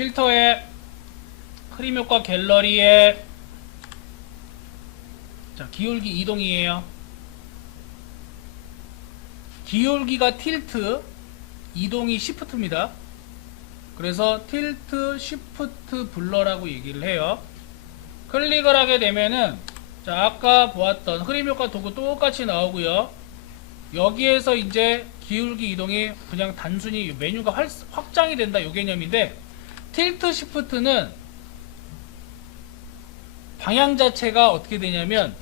필터에 흐림 효과 갤러리에 자, 기울기 이동이에요. 기울기가 틸트, 이동이 시프트입니다. 그래서 틸트, 시프트 블러라고 얘기를 해요. 클릭을 하게 되면은 자, 아까 보았던 흐림 효과 도구 똑같이 나오고요. 여기에서 이제 기울기 이동이 그냥 단순히 메뉴가 활- 확장이 된다 요 개념인데 틸트 시프트는 방향 자체가 어떻게 되냐면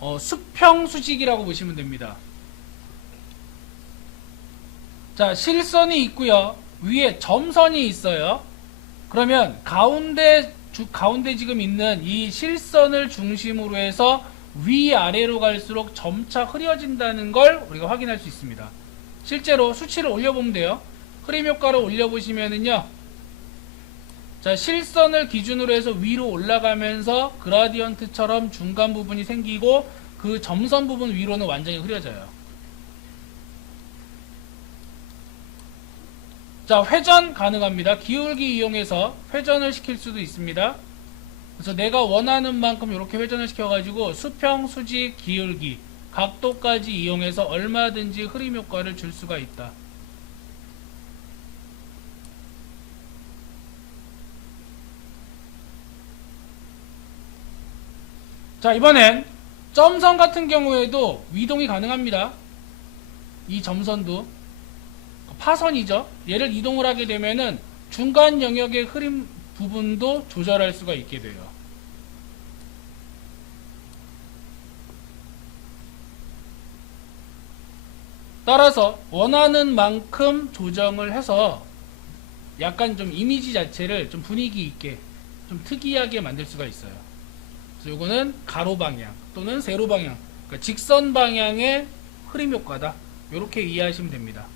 어, 수평 수직이라고 보시면 됩니다. 자, 실선이 있고요. 위에 점선이 있어요. 그러면 가운데 주- 가운데 지금 있는 이 실선을 중심으로 해서 위아래로 갈수록 점차 흐려진다는 걸 우리가 확인할 수 있습니다. 실제로 수치를 올려보면 돼요. 흐림 효과를 올려보시면은요. 자, 실선을 기준으로 해서 위로 올라가면서 그라디언트처럼 중간 부분이 생기고 그 점선 부분 위로는 완전히 흐려져요. 자, 회전 가능합니다. 기울기 이용해서 회전을 시킬 수도 있습니다. 그래서 내가 원하는 만큼 이렇게 회전을 시켜가지고 수평, 수직, 기울기, 각도까지 이용해서 얼마든지 흐림 효과를 줄 수가 있다. 자, 이번엔 점선 같은 경우에도 위동이 가능합니다. 이 점선도 파선이죠. 얘를 이동을 하게 되면은 중간 영역의 흐림 부분도 조절할 수가 있게 돼요. 따라서 원하는 만큼 조정을 해서 약간 좀 이미지 자체를 좀 분위기 있게 좀 특이하게 만들 수가 있어요. 요거는 가로 방향 또는 세로 방향, 그러니까 직선 방향의 흐림 효과다. 이렇게 이해하시면 됩니다.